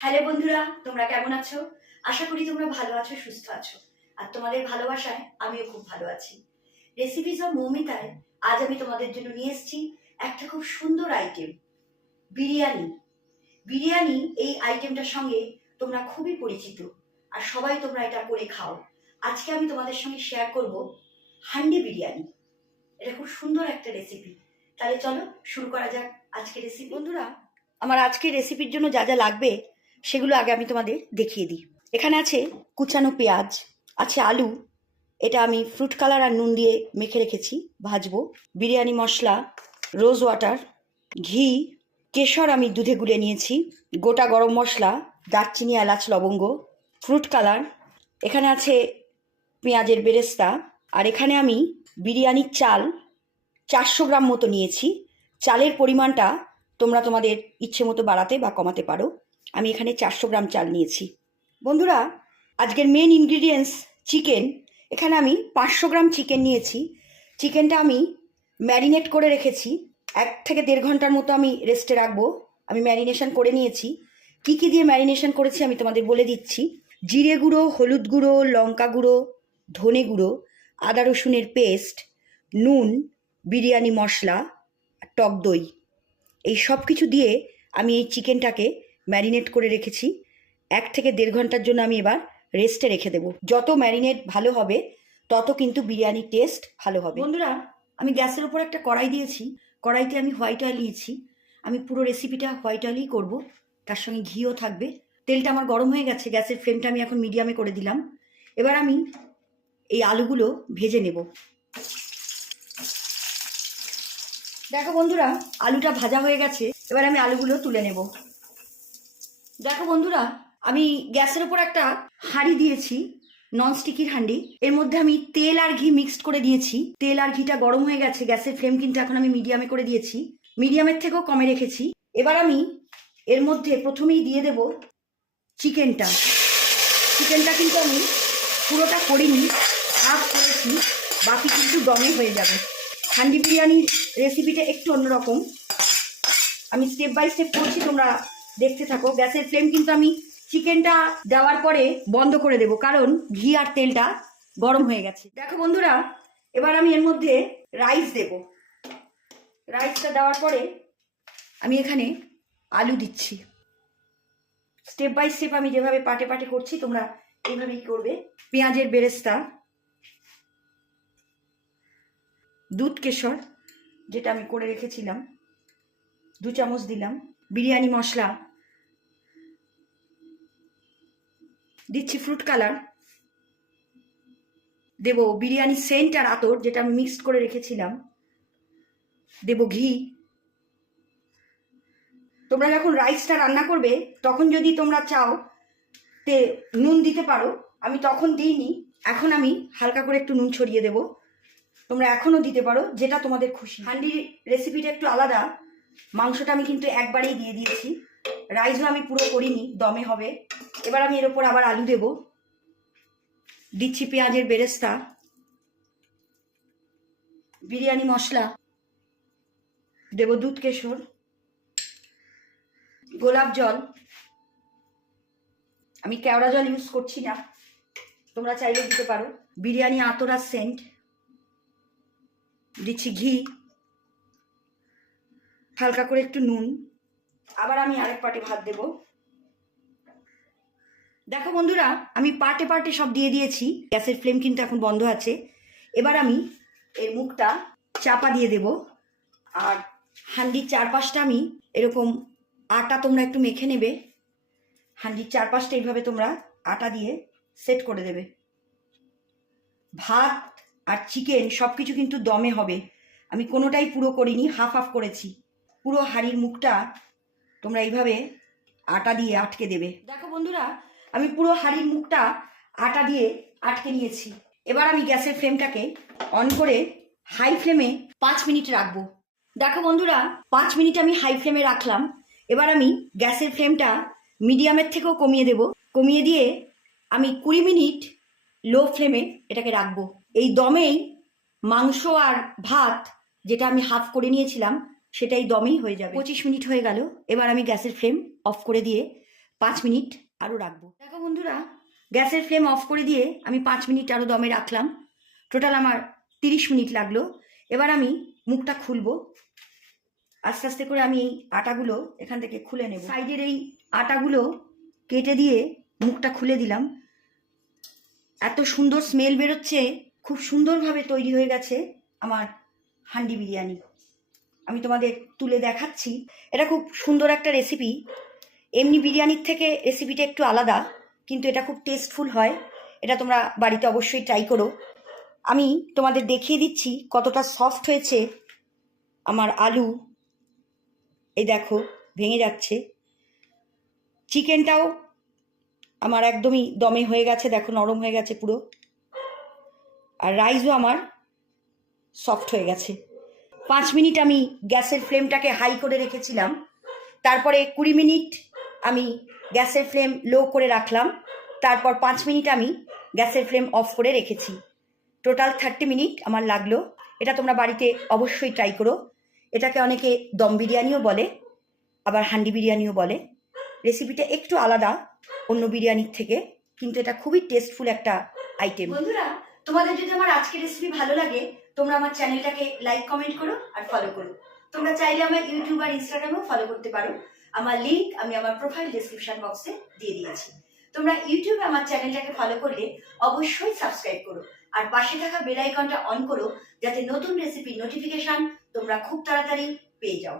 Hello বন্ধুরা, তোমরা কেমন আছো? আশা করি তোমরা ভালো আছো, সুস্থ আছো। আর তোমাদের ভালোবাসায় আমিও খুব ভালো আছি। রেসিপিস অফ মৌমিতায় আজ আমি তোমাদের জন্য নিয়ে এসেছি একটা খুব সুন্দর আইটেম, বিরিয়ানি। বিরিয়ানি এই আইটেমটার সঙ্গে তোমরা খুবই পরিচিত আর সবাই তোমরা এটা করে খাও। আজকে আমি তোমাদের সঙ্গে শেয়ার করব হান্ডি বিরিয়ানি। এটা খুব সুন্দর একটা রেসিপি। তাহলে চলো শুরু করা যাক আজকের রেসিপি। বন্ধুরা, আমার আজকের রেসিপির জন্য যা যা লাগবে সেগুলো আগে আমি তোমাদের দেখিয়ে দিই। এখানে আছে কুচানো পেঁয়াজ, আছে আলু, এটা আমি ফ্রুট কালার আর নুন দিয়ে মেখে রেখেছি, ভাজবো। বিরিয়ানি মশলা, রোজ ওয়াটার, ঘি, কেশর আমি দুধে গুলে নিয়েছি, গোটা গরম মশলা, দারচিনি, এলাচ, লবঙ্গ, ফ্রুট কালার, এখানে আছে পেঁয়াজের বেরেস্তা, আর এখানে আমি বিরিয়ানির চাল 400 গ্রাম মতো নিয়েছি। চালের পরিমাণটা তোমরা তোমাদের ইচ্ছে মতো বাড়াতে বা কমাতে পারো। আমি এখানে 400 গ্রাম চাল নিয়েছি। বন্ধুরা, আজকের মেন ইনগ্রিডিয়েন্টস চিকেন। এখানে আমি 500 গ্রাম চিকেন নিয়েছি। চিকেনটা আমি ম্যারিনেট করে রেখেছি, 1 থেকে 1.5 ঘন্টার মতো আমি রেস্টে রাখবো। আমি ম্যারিনেশন করে নিয়েছি। কি কি দিয়ে ম্যারিনেশন করেছি আমি তোমাদের বলে দিচ্ছি। জিরে গুঁড়ো, হলুদ গুঁড়ো, লঙ্কা গুঁড়ো, ধনে গুঁড়ো, আদা রসুনের পেস্ট, নুন, বিরিয়ানি মশলা, টক দই, এই সব কিছু দিয়ে আমি এই চিকেনটাকে ম্যারিনেট করে রেখেছি। 1 থেকে 1.5 ঘন্টার জন্য আমি এবার রেস্টে রেখে দেবো। যত ম্যারিনেট ভালো হবে তত কিন্তু বিরিয়ানির টেস্ট ভালো হবে। বন্ধুরা, আমি গ্যাসের উপর একটা কড়াই দিয়েছি। কড়াইতে আমি হোয়াইট অয়েল নিয়েছি। আমি পুরো রেসিপিটা হোয়াইট অয়েলই করবো, তার সঙ্গে ঘিও থাকবে। তেলটা আমার গরম হয়ে গেছে, গ্যাসের ফ্লেমটা আমি এখন মিডিয়ামে করে দিলাম। এবার আমি এই আলুগুলো ভেজে নেব। দেখো বন্ধুরা, আলুটা ভাজা হয়ে গেছে। এবার আমি আলুগুলো তুলে নেব। দেখো বন্ধুরা, আমি গ্যাসের উপর একটা হাঁড়ি দিয়েছি, ননস্টিকির হাঁড়ি। এর মধ্যে আমি তেল আর ঘি মিক্সড করে দিয়েছি। তেল আর ঘিটা গরম হয়ে গেছে। গ্যাসের ফ্লেম কিন্তু এখন আমি মিডিয়ামে করে দিয়েছি, মিডিয়ামের থেকেও কমে রেখেছি। এবার আমি এর মধ্যে প্রথমেই দিয়ে দেব চিকেনটা। চিকেনটা কিন্তু আমি পুরোটা করিনি, হাফ করেছি, বাকি কিন্তু দমে হয়ে যাবে। হান্ডি বিরিয়ানির রেসিপিটা একটু অন্যরকম, আমি স্টেপ বাই স্টেপ করছি, তোমরা দেখতে থাকো। গ্যাসের ফ্লেম কিন্তু আমি চিকেনটা দেওয়ার পরে বন্ধ করে দেব, কারণ ঘি আর তেলটা গরম হয়ে গেছে। দেখো বন্ধুরা, এবার আমি এর মধ্যে রাইস দেব। রাইসটা দেওয়ার পরে আমি এখানে আলু দিচ্ছি। স্টেপ বাই স্টেপ আমি যেভাবে পাটে পাটে করছি তোমরা এইভাবেই করবে। পেঁয়াজের বেরেস্তা, দুধ কেশর যেটা আমি করে রেখেছিলাম 2 চামচ দিলাম। বিরিয়ানি মশলা দিচ্ছি, ফ্রুট কালার দেব, বিরিয়ানি সেন্ট আর আতর যেটা আমি মিক্সড করে রেখেছিলাম দেব, ঘি। তোমরা যখন রাইসটা রান্না করবে তখন যদি তোমরা চাও তে নুন দিতে পারো, আমি তখন দিইনি। এখন আমি হালকা করে একটু নুন ছড়িয়ে দেব, তোমরা এখনও দিতে পারো, যেটা তোমাদের খুশি। হান্ডির রেসিপিটা একটু আলাদা। মাংসটা আমি কিন্তু একবারেই দিয়ে দিয়েছি, রাইসও আমি পুরো করিনি, দমে হবে। এবার আমি এর ওপর আবার আলু দেব, দিচ্ছি পেঁয়াজের বেরেস্তা, বিরিয়ানি মশলা দেব, দুধ কেশর, গোলাপ জল, আমি কেওড়া জল ইউজ করছি না, তোমরা চাইলে দিতে পারো, বিরিয়ানি আতর আর সেন্ট, দিচ্ছি ঘি, হালকা করে একটু নুন। আবার আমি আরেক পাটে ভাত দেব। দেখো বন্ধুরা, আমি পাটে পাটে সব দিয়ে দিয়েছি। গ্যাসের ফ্লেম কিন্তু এখন বন্ধ আছে। এবার আমি এর মুখটা চাপা দিয়ে দেব, আর হান্ডির চারপাশটা আমি এরকম আটা তোমরা একটু মেখে নেবে। হান্ডির চারপাশটা এইভাবে তোমরা আটা দিয়ে সেট করে দেবে। ভাত আর চিকেন সব কিছু কিন্তু দমে হবে, আমি কোনোটাই পুরো করিনি, হাফ হাফ করেছি। পুরো হাঁড়ির মুখটা তোমরা এইভাবে আটা দিয়ে আটকে দেবে। দেখো বন্ধুরা, আমি পুরো হাঁড়ির মুখটা আটা দিয়ে আটকে নিয়েছি। এবার আমি গ্যাসের ফ্লেমটাকে অন করে হাই ফ্লেমে 5 মিনিট রাখবো। দেখো বন্ধুরা, 5 মিনিট আমি হাই ফ্লেমে রাখলাম। এবার আমি গ্যাসের ফ্লেমটা মিডিয়ামের থেকেও কমিয়ে দেব। কমিয়ে দিয়ে আমি 20 মিনিট লো ফ্লেমে এটাকে রাখবো। এই দমেই মাংস আর ভাত যেটা আমি হাফ করে নিয়েছিলাম সেটাই দমেই হয়ে যাবে। 25 মিনিট হয়ে গেল। এবার আমি গ্যাসের ফ্লেম অফ করে দিয়ে 5 মিনিট আরও রাখবো। দেখো বন্ধুরা, গ্যাসের ফ্লেম অফ করে দিয়ে আমি 5 মিনিট আরও দমে রাখলাম। টোটাল আমার 30 মিনিট লাগলো। এবার আমি মুখটা খুলবো। আস্তে আস্তে করে আমি এই আটাগুলো এখান থেকে খুলে নেব। সাইডের এই আটাগুলো কেটে দিয়ে মুখটা খুলে দিলাম। এত সুন্দর স্মেল বেরোচ্ছে, খুব সুন্দরভাবে তৈরি হয়ে গেছে আমার হান্ডি বিরিয়ানি। আমি তোমাদের তুলে দেখাচ্ছি। এটা খুব সুন্দর একটা রেসিপি। এমনি বিরিয়ানির থেকে রেসিপিটা একটু আলাদা, কিন্তু এটা খুব টেস্টফুল হয়। এটা তোমরা বাড়িতে অবশ্যই ট্রাই করো। আমি তোমাদের দেখিয়ে দিচ্ছি কতটা সফট হয়েছে আমার আলু। এই দেখো, ভেঙে যাচ্ছে। চিকেনটাও আমার একদমই দমে হয়ে গেছে, দেখো নরম হয়ে গেছে পুরো। আর রাইসও আমার সফট হয়ে গেছে। 5 মিনিট আমি গ্যাসের ফ্লেমটাকে হাই করে রেখেছিলাম। তারপরে 20 মিনিট আমি গ্যাসের ফ্লেম লো করে রাখলাম। তারপর 5 মিনিট আমি গ্যাসের ফ্লেম অফ করে রেখেছি। টোটাল 30 মিনিট আমার লাগলো। এটা তোমরা বাড়িতে অবশ্যই ট্রাই করো। এটাকে অনেকে দম বিরিয়ানিও বলে, আবার হান্ডি বিরিয়ানিও বলে। রেসিপিটা একটু আলাদা অন্য বিরিয়ানির থেকে, কিন্তু এটা খুবই টেস্টফুল একটা আইটেম। বন্ধুরা, তোমাদের যদি আমার আজকের রেসিপি ভালো লাগে, তোমরা আমার চ্যানেলটাকে লাইক কমেন্ট করো আর ফলো করো। তোমরা চাইলে আমার ইউটিউব আর ইনস্টাগ্রামেও ফলো করতে পারো। আমার লিঙ্ক আমি আমার প্রোফাইল ডেসক্রিপশন বক্সে দিয়ে দিয়েছি। তোমরা ইউটিউবে আমার চ্যানেলটাকে ফলো করলে অবশ্যই সাবস্ক্রাইব করো আর পাশে থাকা বেল আইকনটা অন করো, যাতে নতুন রেসিপির নোটিফিকেশন তোমরা খুব তাড়াতাড়ি পেয়ে যাও।